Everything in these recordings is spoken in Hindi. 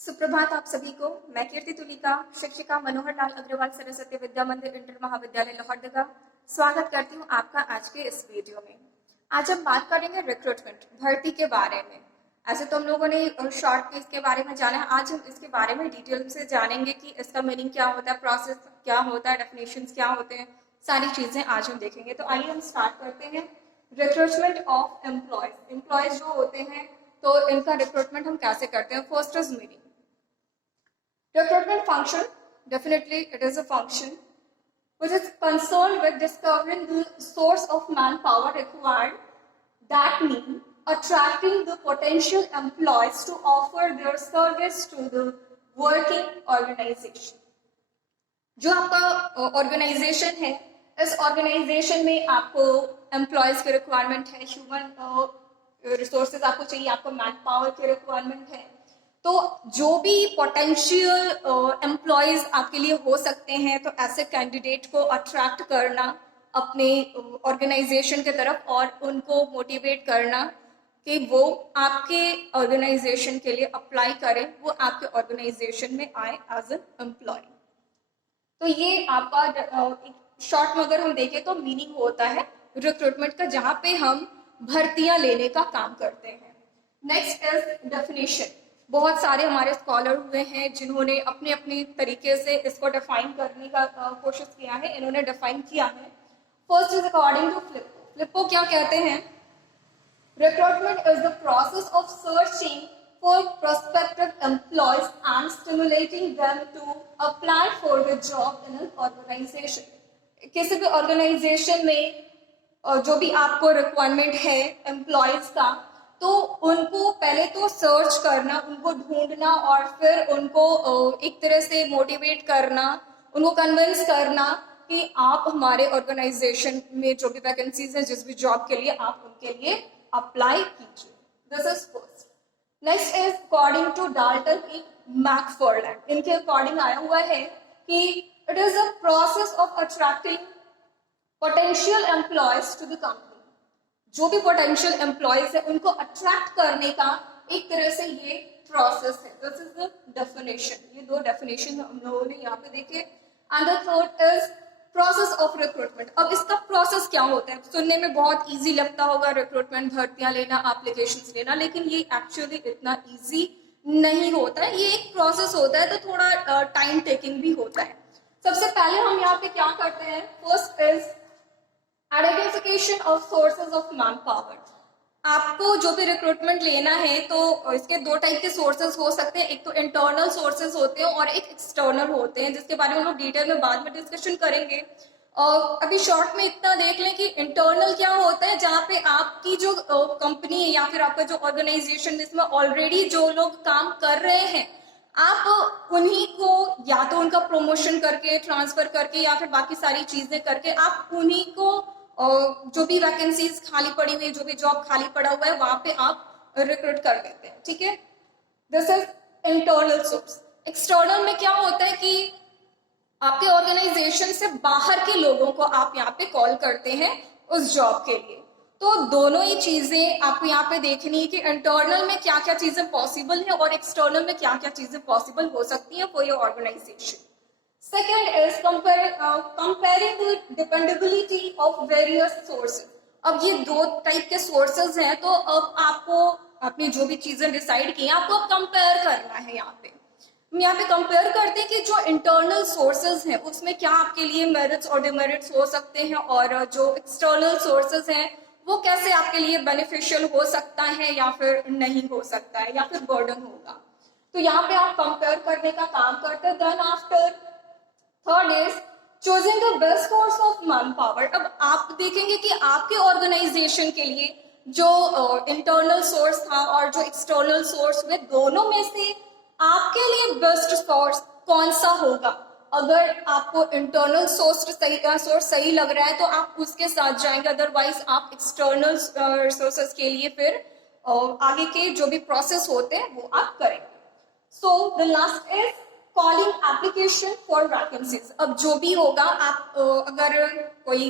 सुप्रभात आप सभी को। मैं कीर्ति तुलिका, शिक्षिका मनोहर लाल अग्रवाल सरस्वती विद्या मंदिर इंटर महाविद्यालय लोहरदगा स्वागत करती हूँ आपका आज के इस वीडियो में। आज हम बात करेंगे रिक्रूटमेंट भर्ती के बारे में। ऐसे तो हम लोगों ने शॉर्ट में इसके बारे में जाना है, आज हम इसके बारे में डिटेल से जानेंगे कि इसका मीनिंग क्या होता है, प्रोसेस क्या होता है, डेफिनेशंस क्या होते हैं, सारी चीजें आज हम देखेंगे। तो आइए हम स्टार्ट करते हैं। रिक्रूटमेंट ऑफ एम्प्लॉयज, एम्प्लॉयज जो होते हैं तो इनका रिक्रूटमेंट हम कैसे करते हैं। First is meaning. Recruitment function, definitely it is a function which is concerned with discovering the source of manpower required, that means attracting the potential employees to offer their service to the working organization. जो आपका ऑर्गेनाइजेशन है, इस ऑर्गेनाइजेशन में आपको एम्प्लॉयज की रिक्वायरमेंट है, ह्यूमन रिसोर्सेज आपको चाहिए, आपको मैन पावर की रिक्वायरमेंट है। तो जो भी पोटेंशियल एम्प्लॉयज आपके लिए हो सकते हैं, तो ऐसे कैंडिडेट को अट्रैक्ट करना अपने ऑर्गेनाइजेशन की तरफ और उनको मोटिवेट करना कि वो आपके ऑर्गेनाइजेशन के लिए अप्लाई करें, वो आपके ऑर्गेनाइजेशन में आए एज एन एम्प्लॉय। तो ये आपका शॉर्ट में अगर हम देखें तो मीनिंग होता है रिक्रूटमेंट का, जहां पे हम भर्तियां लेने का काम करते हैं। Next is definition. बहुत सारे हमारे स्कॉलर हुए हैं जिन्होंने अपने अपने तरीके से इसको डिफाइन करने का कोशिश किया है, इन्होंने डिफाइन किया है। First is according to Flippo. Flippo क्या कहते हैं? Recruitment is the process of searching for prospective employees and stimulating them to apply for the job in an organisation. किसी भी ऑर्गेनाइजेशन में जो भी आपको रिक्वायरमेंट है एम्प्लॉयज का, तो उनको पहले तो सर्च करना, उनको ढूंढना और फिर उनको एक तरह से मोटिवेट करना, उनको कन्विंस करना कि आप हमारे ऑर्गेनाइजेशन में जो भी वैकेंसीज हैं, जिस भी जॉब के लिए, आप उनके लिए अप्लाई कीजिए। This is first. Next is according to Dalton E McFarland. इनके अकॉर्डिंग आया हुआ है कि it is a process of attracting potential employees to the company. जो भी पोटेंशियल एम्प्लॉयज है उनको अट्रैक्ट करने का एक तरह से ये प्रोसेस है। This is the definition. ये दो डेफिनेशन हम लोगों ने यहाँ पे देखे। And the third is process of recruitment. अब इसका प्रोसेस क्या होता है? सुनने में बहुत इजी लगता होगा, रिक्रूटमेंट, भर्तियां लेना, एप्लीकेशंस लेना, लेकिन ये एक्चुअली इतना इजी नहीं होता है। ये एक प्रोसेस होता है, तो थोड़ा टाइम टेकिंग भी होता है। सबसे पहले हम यहाँ पे क्या करते हैं? First is identification of sources of man power. आपको जो भी रिक्रूटमेंट लेना है तो इसके दो टाइप के सोर्सेज हो सकते हैं। एक तो इंटरनल सोर्सेज होते हैं और एक एक्सटर्नल होते हैं, जिसके बारे में हम लोग डिटेल में बाद में डिस्कशन करेंगे। और अभी शॉर्ट में इतना देख लें कि इंटरनल क्या होता है, जहाँ पे आपकी जो कंपनी है या फिर आपका जो ऑर्गेनाइजेशन, जिसमें ऑलरेडी जो लोग काम कर रहे हैं, आप उन्हीं को या तो उनका प्रमोशन करके, ट्रांसफर करके या फिर बाकी सारी चीजें करके आप उन्हीं को जो भी वैकेंसीज खाली पड़ी हुई, जो भी जॉब खाली पड़ा हुआ है, वहां पे आप रिक्रूट कर देते हैं। ठीक है, this is internal source. External में क्या होता है कि आपके ऑर्गेनाइजेशन से बाहर के लोगों को आप यहाँ पे कॉल करते हैं उस जॉब के लिए। तो दोनों ही चीजें आपको यहाँ पे देखनी है कि इंटरनल में क्या क्या चीजें पॉसिबल है और एक्सटर्नल में क्या क्या चीजें पॉसिबल हो सकती हैं for your organization. Second is comparing the dependability of various sources. अब ये दो टाइप के सोर्सेज हैं, तो अब आपको अपनी जो भी चीजें डिसाइड की आपको कंपेयर करना है। यहाँ पे कंपेयर करते हैं कि जो इंटरनल सोर्सेज हैं उसमें क्या आपके लिए मेरिट्स और डिमेरिट्स हो सकते हैं, और जो एक्सटर्नल सोर्सेज हैं वो कैसे आपके लिए बेनिफिशियल हो सकता है या फिर नहीं हो सकता है, या फिर बर्डन होगा। तो यहाँ पे आप कंपेयर करने का काम करते हैं। Then after third is choosing the best source of manpower. अब आप देखेंगे कि आपके ऑर्गेनाइजेशन के लिए जो इंटरनल सोर्स था और जो एक्सटर्नल सोर्स हुए, दोनों में से आपके लिए बेस्ट सोर्स कौन सा होगा। अगर आपको इंटरनल सोर्स सही लग रहा है तो आप उसके साथ जाएंगे, अदरवाइज आप एक्सटर्नल रिसोर्सेज के लिए फिर आगे के जो भी प्रोसेस होते हैं वो आप करेंगे। So the last is calling application for vacancies. अब जो भी होगा, आप अगर कोई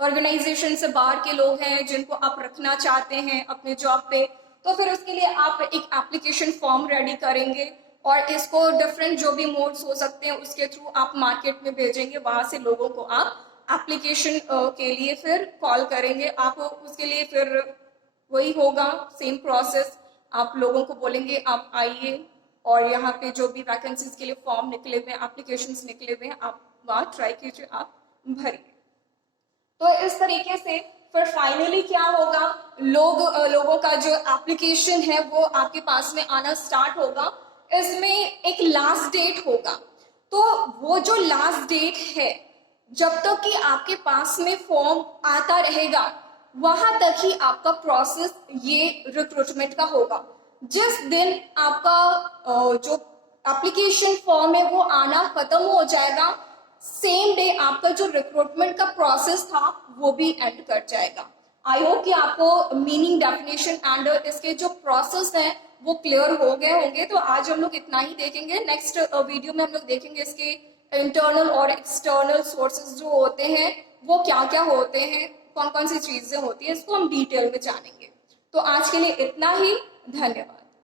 ऑर्गेनाइजेशन से बाहर के लोग हैं जिनको आप रखना चाहते हैं अपने जॉब पे, तो फिर उसके लिए आप एक एप्लीकेशन फॉर्म रेडी करेंगे और इसको डिफरेंट जो भी मोड्स हो सकते हैं उसके थ्रू आप मार्केट में भेजेंगे, वहां से लोगों को आप एप्लीकेशन के लिए फिर कॉल करेंगे, आप उसके लिए फिर वही होगा सेम प्रोसेस, आप लोगों को बोलेंगे आप आइए और यहाँ पे जो भी वैकेंसीज के लिए फॉर्म निकले हुए हैं, एप्लीकेशंस निकले हुए हैं, आप वहाँ ट्राई कीजिए, आप भरिए। तो इस तरीके से फिर फाइनली क्या होगा, लोगों का जो एप्लीकेशन है वो आपके पास में आना स्टार्ट होगा। इसमें एक लास्ट डेट होगा, तो वो जो लास्ट डेट है, जब तक कि आपके पास में फॉर्म आता रहेगा वहां तक ही आपका प्रोसेस ये रिक्रूटमेंट का होगा। जिस दिन आपका जो एप्लीकेशन फॉर्म है वो आना खत्म हो जाएगा, सेम डे आपका जो रिक्रूटमेंट का प्रोसेस था वो भी एंड कर जाएगा। आई होप कि आपको मीनिंग, डेफिनेशन एंड इसके जो प्रोसेस हैं वो क्लियर हो गए होंगे। तो आज हम लोग इतना ही देखेंगे, नेक्स्ट वीडियो में हम लोग देखेंगे इसके इंटरनल और एक्सटर्नल सोर्सेज जो होते हैं वो क्या क्या होते हैं, कौन कौन सी चीजें होती है, इसको हम डिटेल में जानेंगे। तो आज के लिए इतना ही, धन्यवाद।